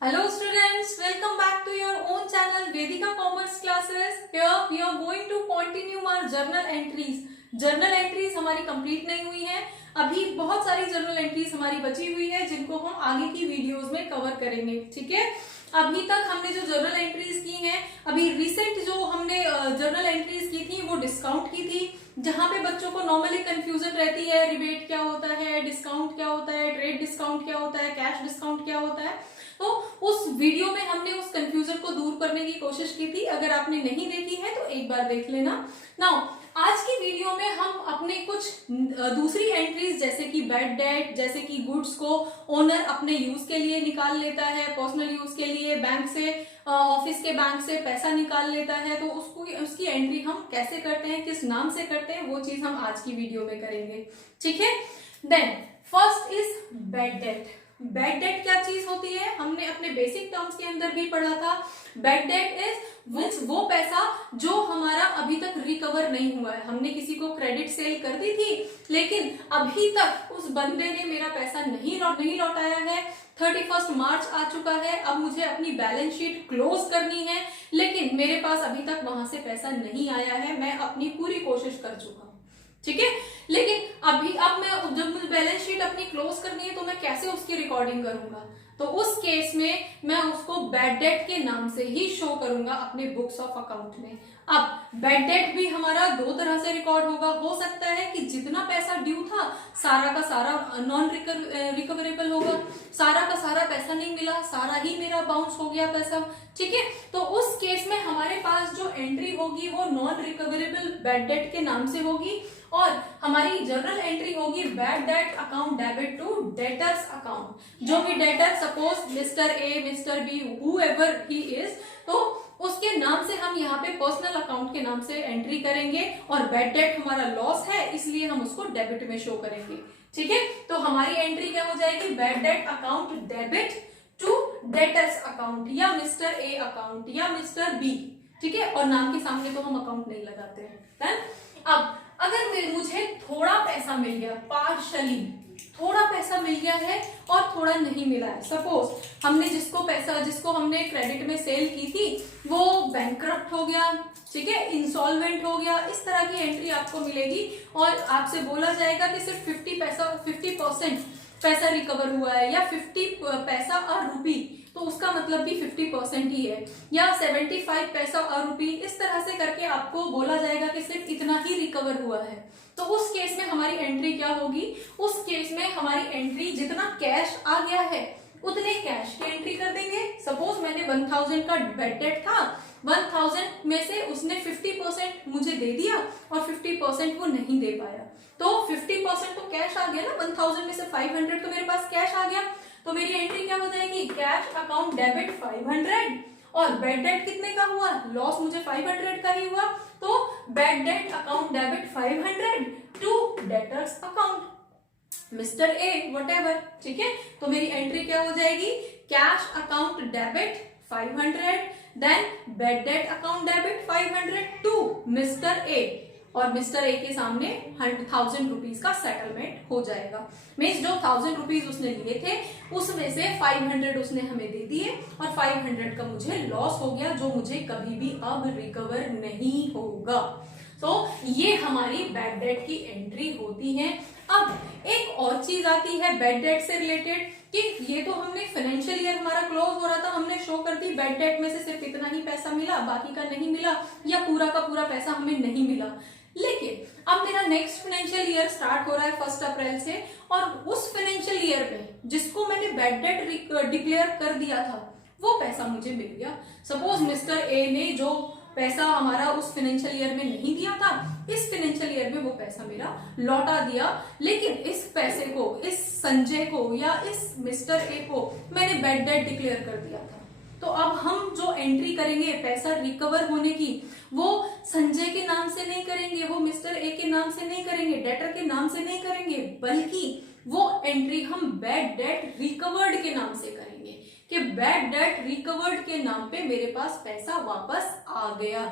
Hello students, welcome back to your own channel Vedika Commerce Classes. Here we are going to continue our journal entries. Journal entries हमारी complete नहीं हुई है, अभी बहुत सारी journal entries हमारी बची हुई है जिनको हम आगे की वीडियोस में कवर करेंगे। ठीक है, अभी तक हमने जो जर्नल एंट्रीज की हैं, अभी रिसेंट जो हमने जर्नल एंट्रीज की थी वो डिस्काउंट की थी, जहां पे बच्चों को नॉर्मली कंफ्यूजन रहती है, रिबेट क्या होता है, डिस्काउंट क्या होता है, ट्रेड डिस्काउंट क्या होता है, कैश डिस्काउंट क्या होता है। तो उस वीडियो में हमने उस कंफ्यूजन को दूर करने की कोशिश की थी। अगर आपने नहीं देखी है तो एक बार देख लेना। नाउ आज की वीडियो में हम अपने कुछ दूसरी एंट्रीज जैसे कि बैड डेट, जैसे कि गुड्स को ओनर अपने यूज के लिए निकाल लेता है, पर्सनल यूज के लिए बैंक से, ऑफिस के बैंक से पैसा निकाल लेता है, तो उसकी एंट्री हम कैसे करते हैं, किस नाम से करते हैं, वो चीज हम आज की वीडियो में करेंगे। ठीक है, then first is bad debt. Bad debt क्या चीज होती है, हमने अपने बेसिक टर्म्स के अंदर भी पढ़ा था। बैड डेट इज वो पैसा जो हमारा अभी तक रिकवर नहीं हुआ है। हमने किसी को क्रेडिट सेल कर दी थी, लेकिन अभी तक उस बंदे ने मेरा पैसा नहीं लौटाया है। 31 मार्च आ चुका है, अब मुझे अपनी बैलेंस शीट क्लोज करनी है, लेकिन मेरे पास अभी तक वहां से पैसा नहीं आया है। मैं अपनी पूरी कोशिश कर चुका हूं, ठीक है, लेकिन अब मैं जब मुझे बैलेंस शीट अपनी क्लोज करनी है तो मैं कैसे उसकी रिकॉर्डिंग करूंगा। तो उस केस में मैं उसको बैड डेट के नाम से ही शो करूंगा अपने बुक्स ऑफ अकाउंट में। अब बैड डेट भी हमारा दो तरह से रिकॉर्ड होगा। हो सकता है कि जितना पैसा ड्यू था सारा का सारा नॉन रिकवरेबल होगा, सारा का सारा पैसा नहीं मिला, सारा ही मेरा बाउंस हो गया पैसा। ठीक है, तो उस केस में हमारे पास जो एंट्री होगी वो नॉन रिकवरेबल बैड डेट के नाम से होगी, और हमारी जर्नल एंट्री होगी bad debt account debit to debtors account. जो भी debtor, suppose mister A, mister B, whoever he is, तो उसके नाम से हम यहाँ पे पर्सनल अकाउंट के नाम से एंट्री करेंगे, और बैड डेट हमारा लॉस है इसलिए हम उसको डेबिट में शो करेंगे। ठीक है, तो हमारी एंट्री क्या हो जाएगी, bad debt account debit to debtors account, या मिस्टर ए अकाउंट, या मिस्टर बी। ठीक है, और नाम के सामने तो हम अकाउंट नहीं लगाते हैं। अब अगर मुझे थोड़ा पैसा मिल गया, पार्शली थोड़ा पैसा मिल गया है और थोड़ा नहीं मिला है, सपोज हमने जिसको हमने क्रेडिट में सेल की थी वो बैंकरप्ट हो गया, ठीक है, इंसॉल्वेंट हो गया, इस तरह की एंट्री आपको मिलेगी, और आपसे बोला जाएगा कि सिर्फ 50% पैसा रिकवर हुआ है, या 50 पैसा और रुपी, तो उसका मतलब भी 50% ही है, या 75 पैसा और रुपी, इस तरह से करके आपको बोला जाएगा कि सिर्फ इतना ही रिकवर हुआ है। तो उस केस में हमारी एंट्री क्या होगी, उस केस में हमारी एंट्री जितना कैश आ गया है उतने कैश की एंट्री कर देंगे। सपोज मैंने 1000 का बैड डेट था, 1000 में से उसने 50% मुझे दे दिया और 50% वो नहीं दे पाया, तो 50% तो कैश आ गया ना, 1000 में से 500 तो मेरे पास कैश आ गया। तो मेरी एंट्री क्या हो जाएगी, कैश अकाउंट डेबिट 500, और बैड डेट कितने का हुआ, लॉस मुझे 500 का ही हुआ, तो bad debt account debit 500 to debtors account mister A whatever. ठीक है, तो मेरी एंट्री क्या हो जाएगी, cash account debit 500, then bad debt account debit 500 to mister A, और मिस्टर ए के सामने 1000 रुपीज का सेटलमेंट हो जाएगा। मीन्स जो 1000 रुपीज उसने लिए थे उसमें से 500 उसने हमें दे दिए, और 500 का मुझे लॉस हो गया, जो मुझे कभी भी अब रिकवर नहीं होगा। तो ये हमारी बैड डेट की एंट्री होती है। अब एक और चीज आती है बैड डेट से रिलेटेड, कि ये तो हमने फाइनेंशियल ईयर हमारा क्लोज हो रहा था, हमने शो कर दी बैड डेट में से सिर्फ इतना ही पैसा मिला, बाकी का नहीं मिला, या पूरा का पूरा पैसा हमें नहीं मिला। लेकिन अब मेरा नेक्स्ट फाइनेंशियल ईयर स्टार्ट हो रहा है 1 अप्रैल से, और उस फाइनेंशियल ईयर में जिसको मैंने बैड डेट डिक्लेयर कर दिया था वो पैसा मुझे मिल गया। सपोज मिस्टर ए ने जो पैसा हमारा उस फाइनेंशियल ईयर में नहीं दिया था, इस फाइनेंशियल ईयर में वो पैसा मेरा लौटा दिया, लेकिन इस पैसे को, इस संजय को या इस मिस्टर ए को मैंने बैड डेट डिक्लेयर कर दिया था। तो अब हम जो एंट्री करेंगे पैसा रिकवर होने की, वो संजय के नाम से नहीं करेंगे, वो मिस्टर ए के नाम से नहीं करेंगे, डेटर के नाम से नहीं करेंगे, बल्कि वो एंट्री हम बैड डेट रिकवर्ड के नाम से करेंगे, कि बैड डेट रिकवर्ड के नाम पे मेरे पास पैसा वापस आ गया।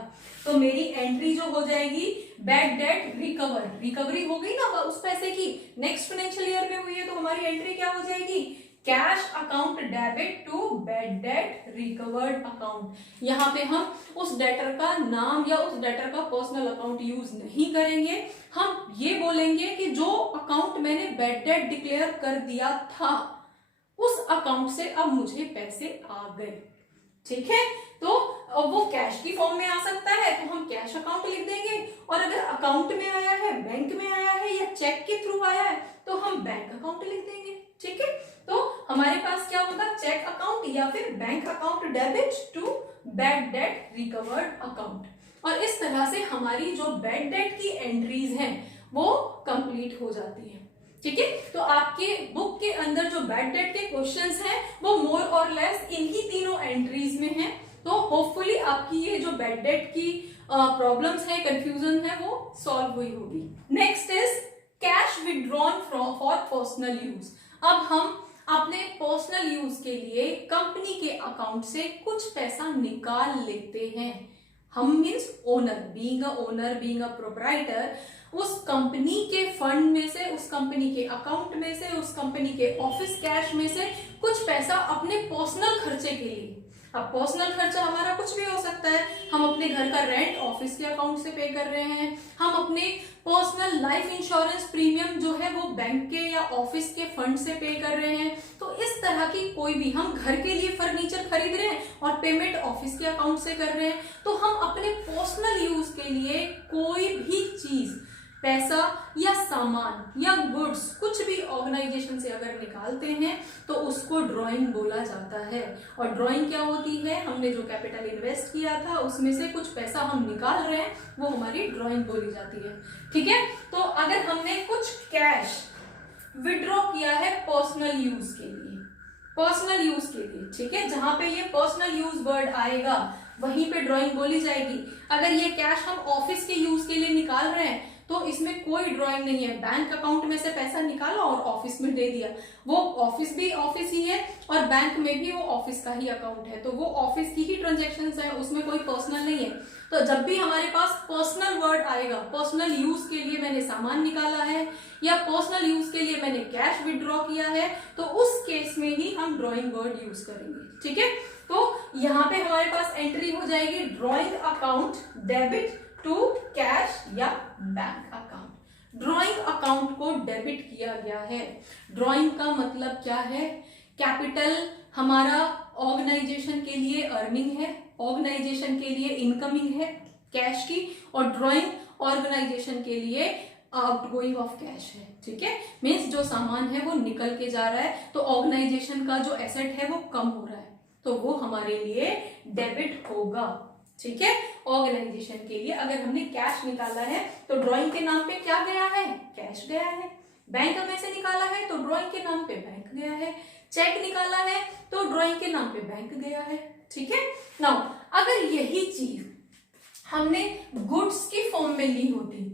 तो मेरी एंट्री जो हो जाएगी बैड डेट रिकवर्ड, रिकवरी हो गई ना उस पैसे की, नेक्स्ट फाइनेंशियल ईयर में हुई है, तो हमारी एंट्री क्या हो जाएगी, cash account debit to bad debt recovered account. यहाँ पे हम उस डेटर का नाम या उस डेटर का पर्सनल अकाउंट यूज नहीं करेंगे। हम ये बोलेंगे कि जो अकाउंट मैंने बैड डेट डिक्लेयर कर दिया था उस अकाउंट से अब मुझे पैसे आ गए। ठीक है, तो वो कैश की फॉर्म में आ सकता है तो हम कैश अकाउंट लिख देंगे, और अगर अकाउंट में आया है, बैंक में आया है या चेक के थ्रू आया है तो हम बैंक अकाउंट लिख देंगे। ठीक है, तो हमारे पास क्या होगा, चेक अकाउंट या फिर bank account debit to bad debt recovered account. और इस तरह से हमारी जो बैड डेट की एंट्रीज हैं वो कंप्लीट हो जाती है। ठीक है, तो आपके बुक के अंदर जो बैड डेट के क्वेश्चंस हैं वो मोर और लेस इन्हीं तीनों एंट्रीज में हैं। तो होपफुली आपकी ये जो बैड डेट की प्रॉब्लम्स है, कंफ्यूजन है, वो सॉल्व हुई होगी। Next is cash withdrawn for personal use. अब हम अपने पर्सनल यूज के लिए कंपनी के अकाउंट से कुछ पैसा निकाल लेते हैं। हम means owner, being a owner, being a proprietor, उस कंपनी के फंड में से, उस कंपनी के अकाउंट में से, उस कंपनी के ऑफिस कैश में से कुछ पैसा अपने पर्सनल खर्चे के लिए। अब पर्सनल खर्चा हमारा कुछ भी हो सकता है। हम अपने घर का रेंट ऑफिस के अकाउंट से पे कर रहे हैं, हम अपने पर्सनल लाइफ इंश्योरेंस प्रीमियम जो है वो बैंक के या ऑफिस के फंड से पे कर रहे हैं। तो इस तरह की कोई भी, हम घर के लिए फर्नीचर खरीद रहे हैं और पेमेंट ऑफिस के अकाउंट से कर रहे हैं। तो हम अपने पर्सनल यूज के लिए कोई भी चीज, पैसा या सामान या गुड्स, कुछ भी ऑर्गेनाइजेशन से अगर निकालते हैं तो उसको ड्राइंग बोला जाता है। और ड्राइंग क्या होती है, हमने जो कैपिटल इन्वेस्ट किया था उसमें से कुछ पैसा हम निकाल रहे हैं, वो हमारी ड्राइंग बोली जाती है। ठीक है, तो अगर हमने कुछ कैश विड्रॉ किया है पर्सनल यूज के लिए, पर्सनल यूज के लिए, ठीक है, जहां पे ये पर्सनल यूज वर्ड आएगा वहीं पे ड्राइंग बोली जाएगी। अगर ये कैश हम ऑफिस के यूज के लिए निकाल रहे हैं तो इसमें कोई ड्राइंग नहीं है। बैंक अकाउंट में से पैसा निकाला और ऑफिस में दे दिया, वो ऑफिस भी ऑफिस ही है और बैंक में भी वो ऑफिस का ही अकाउंट है, तो वो ऑफिस की ही ट्रांजेक्शन्स है, उसमें कोई पर्सनल नहीं है। तो जब भी हमारे पास पर्सनल वर्ड आएगा, पर्सनल यूज के लिए मैंने सामान निकाला है या पर्सनल यूज के लिए मैंने कैश विड्रॉ किया है, तो उस केस में ही हम ड्राइंग वर्ड यूज करेंगे। ठीक है, तो यहाँ पे हमारे पास एंट्री हो जाएगी drawing account debit to cash या बैंक अकाउंट। ड्राइंग अकाउंट को डेबिट किया गया है। ड्राइंग का मतलब क्या है, कैपिटल हमारा ऑर्गेनाइजेशन के लिए अर्निंग है, ऑर्गेनाइजेशन के लिए इनकमिंग है कैश की, और ड्राइंग ऑर्गेनाइजेशन के लिए आउटगोइंग ऑफ कैश है। ठीक है, मीन्स जो सामान है वो निकल के जा रहा है, तो ऑर्गेनाइजेशन का जो एसेट है वो कम हो रहा है, तो वो हमारे लिए डेबिट होगा। ठीक है, ऑर्गेनाइजेशन के लिए अगर हमने कैश निकाला है तो ड्राइंग के नाम पे क्या गया है, कैश गया है। बैंक में से निकाला है तो ड्राइंग के नाम पे बैंक गया है। चेक निकाला है तो ड्राइंग के नाम पे बैंक गया है। ठीक है, नाउ अगर यही चीज हमने गुड्स की फॉर्म में ली होती,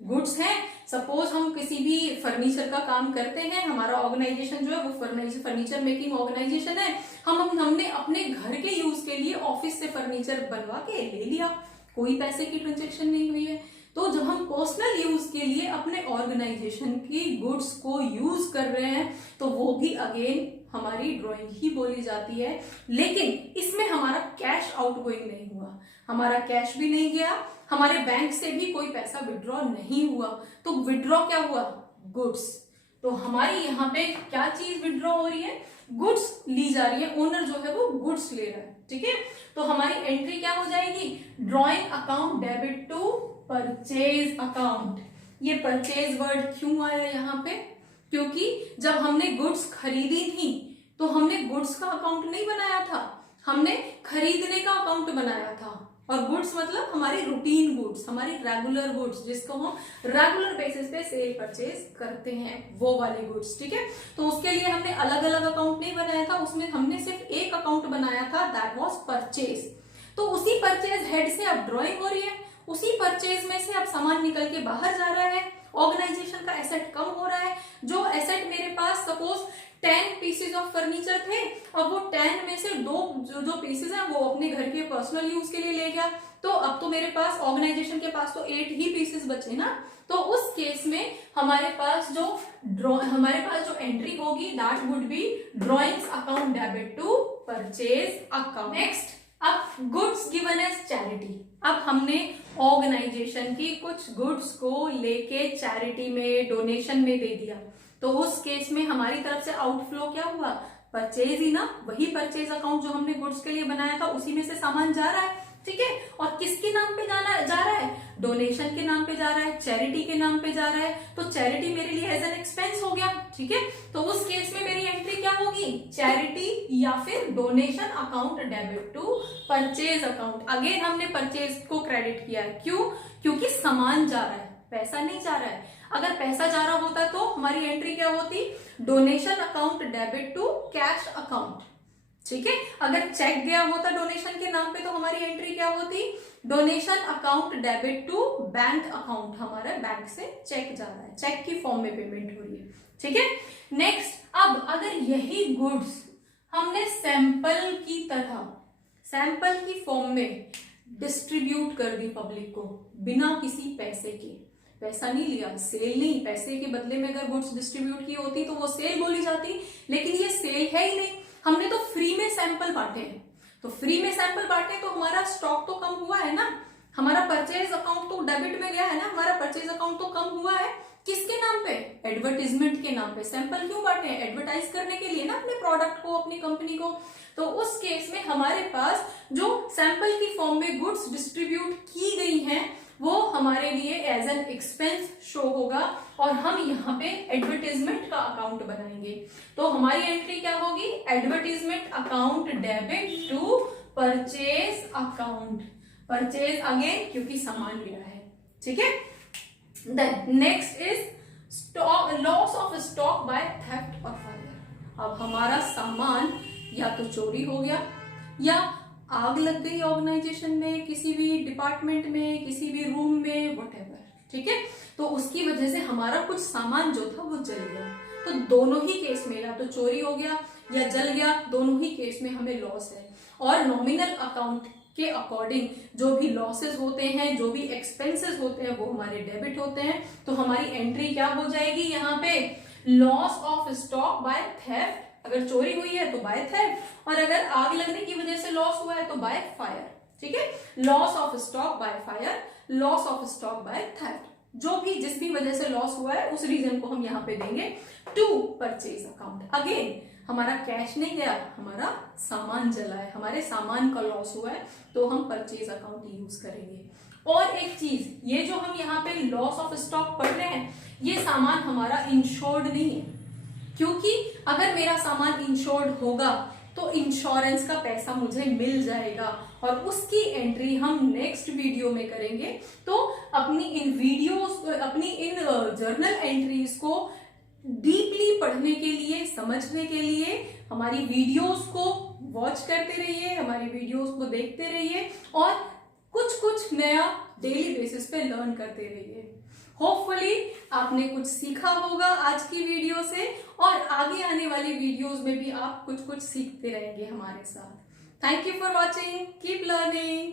गुड्स है, सपोज हम किसी भी फर्नीचर का काम करते हैं, हमारा ऑर्गेनाइजेशन जो है वो फर्नीचर मेकिंग ऑर्गेनाइजेशन है, हमने अपने घर के यूज के लिए ऑफिस से फर्नीचर बनवा के ले लिया, कोई पैसे की ट्रांजेक्शन नहीं हुई है। तो जब हम पर्सनल यूज के लिए अपने ऑर्गेनाइजेशन की गुड्स को यूज कर रहे हैं तो वो भी अगेन हमारी ड्राइंग ही बोली जाती है, लेकिन इसमें हमारा कैश आउटगोइंग नहीं हुआ, हमारा कैश भी नहीं गया, हमारे बैंक से भी कोई पैसा विड्रॉ नहीं हुआ। तो विड्रॉ क्या हुआ, गुड्स। तो हमारी यहाँ पे क्या चीज विड्रॉ हो रही है, गुड्स ली जा रही है, ओनर जो है वो गुड्स ले रहा है। ठीक है, तो हमारी एंट्री क्या हो जाएगी, drawing account debit to purchase account. ये परचेज वर्ड क्यों आया यहाँ पे, क्योंकि जब हमने गुड्स खरीदी थी तो हमने गुड्स का अकाउंट नहीं बनाया था, हमने खरीदने का अकाउंट बनाया था। और गुड्स मतलब हमारी रूटीन गुड्स, हमारी रेगुलर गुड्स, जिसको हम रेगुलर बेसिस पे सेल परचेज करते हैं, वो वाली गुड्स। ठीक है, तो उसके लिए हमने अलग अलग अकाउंट नहीं बनाया था, उसमें हमने सिर्फ एक अकाउंट बनाया था, दैट वाज परचेज। तो उसी परचेज हेड से अब ड्रॉइंग हो रही है, उसी परचेज में से अब सामान निकल के बाहर जा रहा है, ऑर्गेनाइजेशन का एसेट कम हो रहा है। जो एसेट मेरे पास सपोज 10 पीसेज ऑफ फर्नीचर थे, अब वो 10 में से दो जो पीसेज हैं वो अपने घर के पर्सनल यूज के लिए ले गया, तो अब तो मेरे पास ऑर्गेनाइजेशन के पास तो 8 ही पीसेज बचे ना, तो उस केस में हमारे पास जो एंट्री होगी that would be drawings account debit to purchase account. Next, अब गुड्स गिवन एज चैरिटी। अब हमने ऑर्गेनाइजेशन की कुछ गुड्स को लेके चैरिटी में, डोनेशन में दे दिया, तो उस केस में हमारी तरफ से आउटफ्लो क्या हुआ? परचेज ही ना, वही परचेज अकाउंट जो हमने गुड्स के लिए बनाया था उसी में से सामान जा रहा है, ठीक है। और किसके नाम पे जा रहा है? डोनेशन के नाम पे जा रहा है, चैरिटी के नाम पे जा रहा है, तो चैरिटी मेरे लिए एज एन एक्सपेंस हो गया, ठीक है। तो उस केस में मेरी एंट्री क्या होगी? चैरिटी या फिर donation account debit to purchase account. Again हमने परचेज को क्रेडिट किया है, क्यों? क्योंकि सामान जा रहा है, पैसा नहीं जा रहा है। अगर पैसा जा रहा होता तो हमारी एंट्री क्या होती? Donation account debit to cash account, ठीक है। अगर चेक गया होता डोनेशन के नाम पे तो हमारी एंट्री क्या होती? Donation account debit to bank account. हमारा बैंक से चेक जा रहा है, चेक की फॉर्म में पेमेंट हो रही है, ठीक है। नेक्स्ट, अब अगर यही गुड्स हमने सैंपल की तरह, सैंपल की फॉर्म में डिस्ट्रीब्यूट कर दी पब्लिक को बिना किसी पैसे के, पैसा नहीं लिया, सेल नहीं, पैसे के बदले में अगर गुड्स डिस्ट्रीब्यूट की होती तो वो सेल बोली जाती, लेकिन ये सेल है ही नहीं, हमने तो फ्री में सैंपल बांटे हैं। तो फ्री में सैंपल बांटे तो हमारा स्टॉक तो कम हुआ है ना, हमारा परचेज अकाउंट तो डेबिट में गया है ना, हमारा परचेज अकाउंट तो कम हुआ है। किसके नाम पे? एडवर्टीजमेंट के नाम पे। सैंपल क्यों बांटे हैं? एडवर्टाइज करने के लिए ना, अपने प्रोडक्ट को, अपनी कंपनी को। तो उस केस में हमारे पास जो सैंपल की फॉर्म में गुड्स डिस्ट्रीब्यूट की गई हैं वो हमारे लिए एज एन एक्सपेंस शो होगा और हम यहाँ पे एडवर्टीजमेंट का अकाउंट बनाएंगे। तो हमारी एंट्री क्या होगी? Advertisement account debit to purchase account. Purchase again क्योंकि सामान लिया है, ठीक है। Then next is loss of stock by theft और फायर। अब हमारा सामान या तो चोरी हो गया या आग लग गई ऑर्गेनाइजेशन में, किसी भी डिपार्टमेंट में, किसी भी रूम में, व्हाटएवर, ठीक है। तो उसकी वजह से हमारा कुछ सामान जो था वो जल गया। तो दोनों ही केस में, या तो चोरी हो गया या जल गया, दोनों ही केस में हमें लॉस है। और नॉमिनल अकाउंट के अकॉर्डिंग जो भी लॉसेस होते हैं, जो भी एक्सपेंसेस होते हैं, वो हमारे डेबिट होते हैं। तो हमारी एंट्री क्या हो जाएगी यहाँ पे? Loss of stock by theft. अगर चोरी हुई है तो बाय थेफ्ट, और अगर आग लगने की वजह से लॉस हुआ है तो बाय फायर, ठीक है। Loss of stock by fire, loss of stock by theft, जो भी जिस भी वजह से लॉस हुआ है उस रीजन को हम यहाँ पे देंगे टू परचेज अकाउंट। अगेन हमारा कैश नहीं गया, हमारा सामान जला है, हमारे सामान का लॉस हुआ है, तो हम परचेज अकाउंट यूज करेंगे। और एक चीज, ये जो हम यहाँ पे लॉस ऑफ स्टॉक पढ़ रहे हैं, ये सामान हमारा इंश्योर्ड नहीं है, क्योंकि अगर मेरा सामान इंश्योर्ड होगा तो इंश्योरेंस का पैसा मुझे मिल जाएगा, और उसकी एंट्री हम नेक्स्ट वीडियो में करेंगे। तो अपनी इन जर्नल एंट्रीज को डीपली पढ़ने के लिए, समझने के लिए हमारी वीडियोस को वॉच करते रहिए, हमारी वीडियोस को देखते रहिए और कुछ कुछ नया डेली बेसिस पे लर्न करते रहिए। होपफुली आपने कुछ सीखा होगा आज की वीडियो से, और आगे आने वाली वीडियोस में भी आप कुछ कुछ सीखते रहेंगे हमारे साथ। Thank you for watching, keep learning.